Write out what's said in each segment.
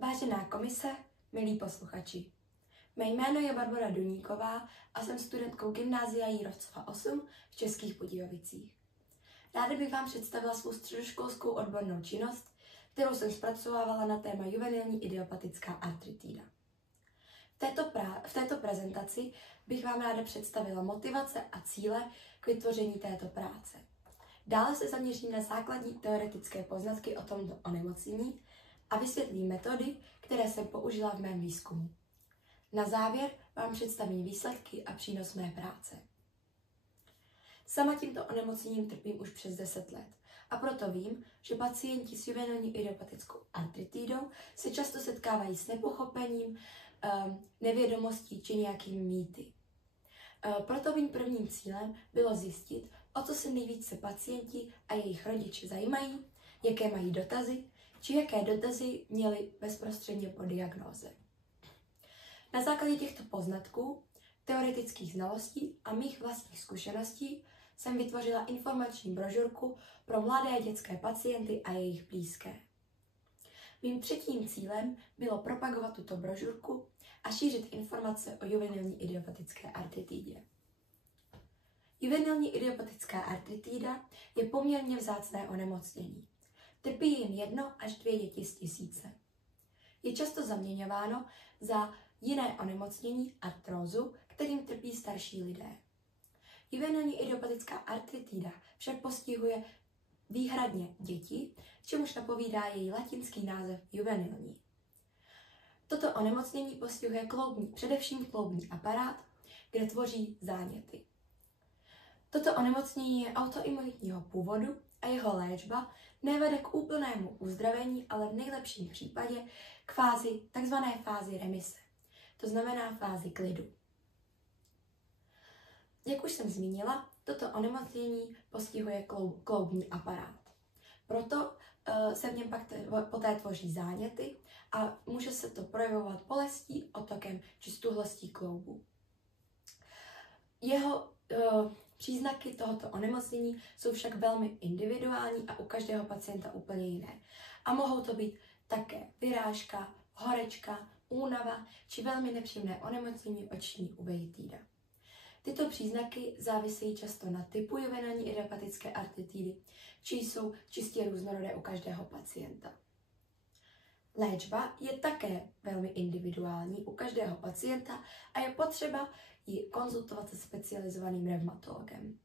Vážená komise, milí posluchači, mé jméno je Barbora Duníková a jsem studentkou Gymnázia Jírovcova 8 v Českých Budějovicích. Ráda bych vám představila svou středoškolskou odbornou činnost, kterou jsem zpracovávala na téma juvenilní idiopatická artritída. V této prezentaci bych vám ráda představila motivace a cíle k vytvoření této práce. Dále se zaměřím na základní teoretické poznatky o tomto onemocnění a vysvětlím metody, které jsem použila v mém výzkumu. Na závěr vám představím výsledky a přínos mé práce. Sama tímto onemocněním trpím už přes 10 let a proto vím, že pacienti s juvenilní idiopatickou artritidou se často setkávají s nepochopením, nevědomostí či nějakými mýty. Proto mým prvním cílem bylo zjistit, o co se nejvíce pacienti a jejich rodiče zajímají, jaké mají dotazy, či jaké dotazy měli bezprostředně po diagnóze. Na základě těchto poznatků, teoretických znalostí a mých vlastních zkušeností jsem vytvořila informační brožurku pro mladé dětské pacienty a jejich blízké. Mým třetím cílem bylo propagovat tuto brožurku a šířit informace o juvenilní idiopatické artritidě. Juvenilní idiopatická artritída je poměrně vzácné onemocnění. Trpí jen 1 až 2 děti z 1000. Je často zaměňováno za jiné onemocnění, artrózu, kterým trpí starší lidé. Juvenilní idiopatická artritida však postihuje výhradně děti, čemuž napovídá její latinský název juvenilní. Toto onemocnění postihuje především kloubní aparát, kde tvoří záněty. Toto onemocnění je autoimunitního původu a jeho léčba nevede k úplnému uzdravení, ale v nejlepším případě k takzvané fázi remise, to znamená fázi klidu. Jak už jsem zmínila, toto onemocnění postihuje kloubní aparát. Proto se v něm pak poté tvoří záněty a může se to projevovat bolestí, otokem či stuhlostí kloubu. Příznaky tohoto onemocnění jsou však velmi individuální a u každého pacienta úplně jiné. A mohou to být také vyrážka, horečka, únava či velmi nepříjemné onemocnění oční uveitída. Tyto příznaky závisejí často na typu juvenilní idiopatické artritidy, či jsou čistě různorodé u každého pacienta. Léčba je také velmi individuální u každého pacienta a je potřeba ji konzultovat se specializovaným revmatologem.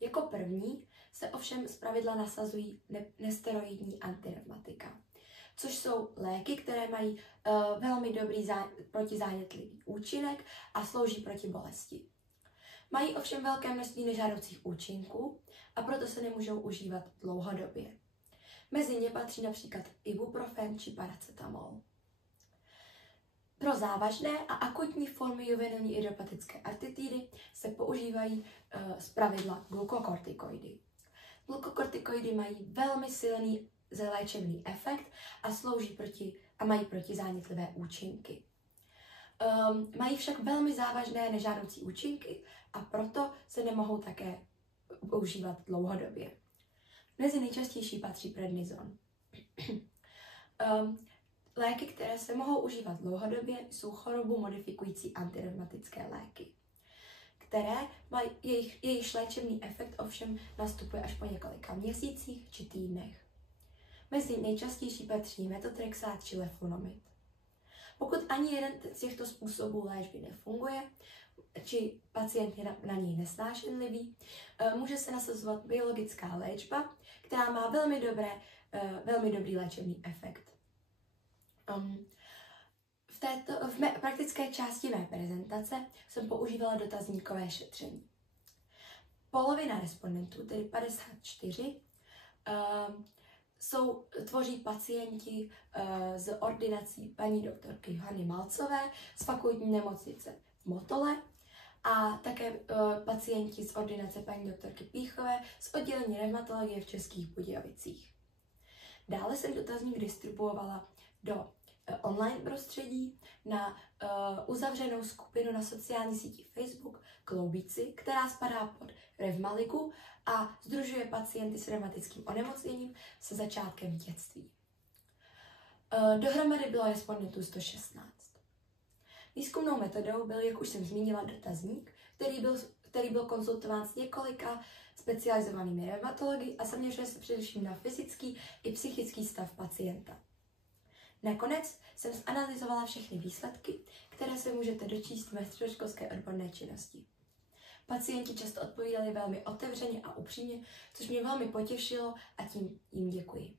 Jako první se ovšem zpravidla nasazují nesteroidní antirevmatika, což jsou léky, které mají velmi dobrý protizánětlivý účinek a slouží proti bolesti. Mají ovšem velké množství nežádoucích účinků a proto se nemůžou užívat dlouhodobě. Mezi ně patří například ibuprofen či paracetamol. Pro závažné a akutní formy juvenilní idiopatické artritidy se používají zpravidla glukokortikoidy. Glukokortikoidy mají velmi silný léčebný efekt a mají protizánětlivé účinky. Mají však velmi závažné nežádoucí účinky a proto se nemohou také používat dlouhodobě. Mezi nejčastější patří prednison. Léky, které se mohou užívat dlouhodobě, jsou chorobu modifikující antirevmatické léky, které mají jejich léčebný efekt ovšem nastupuje až po několika měsících či týdnech. Mezi nejčastější patří metotrexát či leflunomid. Pokud ani jeden z těchto způsobů léčby nefunguje, či pacient je na něj nesnášenlivý, může se nasazovat biologická léčba, která má velmi dobrý léčebný efekt. V praktické části mé prezentace jsem používala dotazníkové šetření. Polovina respondentů, tedy 54, tvoří pacienti z ordinací paní doktorky Johany Malcové z fakultní nemocnice v Motole a také pacienti z ordinace paní doktorky Píchové z oddělení revmatologie v Českých Budějovicích. Dále jsem dotazník distribuovala do online prostředí na uzavřenou skupinu na sociální síti Facebook Kloubíci, která spadá pod Revmaligu a sdružuje pacienty s revmatickým onemocněním se začátkem v dětství. Dohromady bylo respondentů 116. Výzkumnou metodou byl, jak už jsem zmínila, dotazník, který byl konzultován s několika specializovanými revmatology a zaměřuje se především na fyzický i psychický stav pacienta. Nakonec jsem zanalyzovala všechny výsledky, které se můžete dočíst ve středoškolské odborné činnosti. Pacienti často odpovídali velmi otevřeně a upřímně, což mě velmi potěšilo a tím jim děkuji.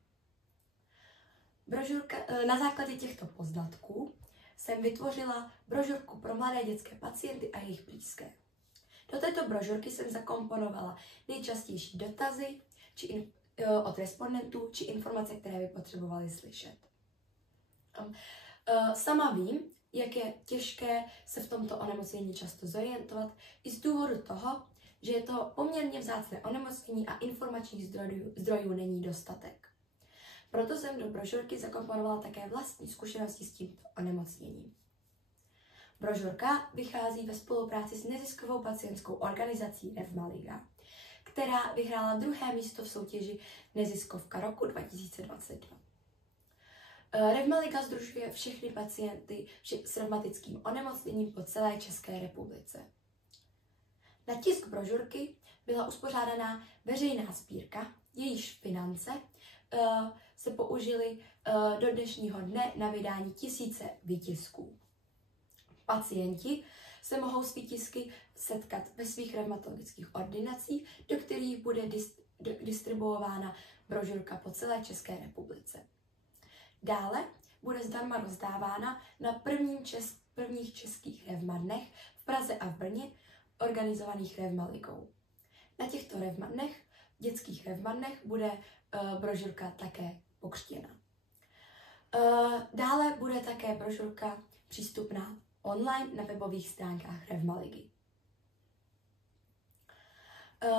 Na základě těchto poznatků jsem vytvořila brožurku pro mladé dětské pacienty a jejich blízké. Do této brožurky jsem zakomponovala nejčastější dotazy od respondentů či informace, které by potřebovali slyšet. Sama vím, jak je těžké se v tomto onemocnění často zorientovat, i z důvodu toho, že je to poměrně vzácné onemocnění a informačních zdrojů není dostatek. Proto jsem do brožurky zakomponovala také vlastní zkušenosti s tímto onemocněním. Brožurka vychází ve spolupráci s neziskovou pacientskou organizací Revmaliga, která vyhrála 2. místo v soutěži Neziskovka roku 2022. Revmaliga sdružuje všechny pacienty s revmatickým onemocněním po celé České republice. Na tisk brožurky byla uspořádaná veřejná sbírka, jejíž finance se použily do dnešního dne na vydání 1000 výtisků. Pacienti se mohou s výtisky setkat ve svých revmatologických ordinacích, do kterých bude distribuována brožurka po celé České republice. Dále bude zdarma rozdávána na prvních českých revmadnech v Praze a v Brně, organizovaných Revmaligou. Na těchto revmadnech, dětských revmadnech, bude brožurka také pokřtěna. Dále bude také brožurka přístupná online na webových stránkách Revmaligy.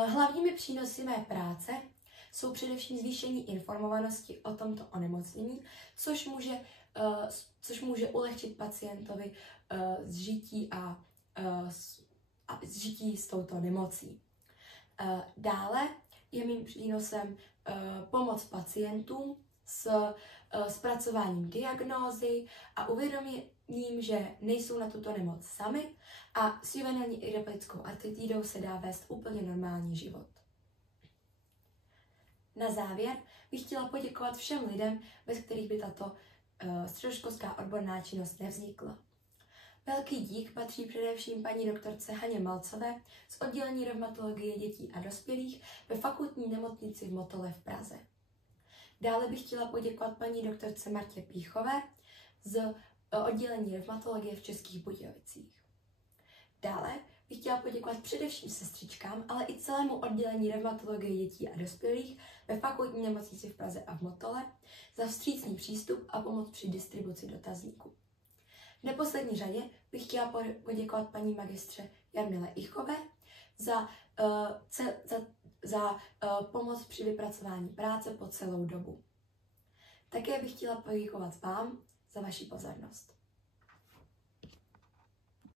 Hlavními přínosy mé práce jsou především zvýšení informovanosti o tomto onemocnění, což může ulehčit pacientovi žití s touto nemocí. Dále je mým přínosem pomoc pacientům s zpracováním diagnózy a uvědoměním, že nejsou na tuto nemoc sami a s juvenilní idiopatickou artritidou se dá vést úplně normální život. Na závěr bych chtěla poděkovat všem lidem, bez kterých by tato středoškolská odborná činnost nevznikla. Velký dík patří především paní doktorce Haně Malcové z oddělení revmatologie dětí a dospělých ve fakultní nemocnici v Motole v Praze. Dále bych chtěla poděkovat paní doktorce Martě Píchové z oddělení revmatologie v Českých Budějovicích. Dále bych chtěla poděkovat především sestřičkám, ale i celému oddělení revmatologie dětí a dospělých ve fakultní nemocnici v Praze a v Motole za vstřícný přístup a pomoc při distribuci dotazníků. V neposlední řadě bych chtěla poděkovat paní magistře Jarmile Ichové za pomoc při vypracování práce po celou dobu. Také bych chtěla poděkovat vám za vaši pozornost.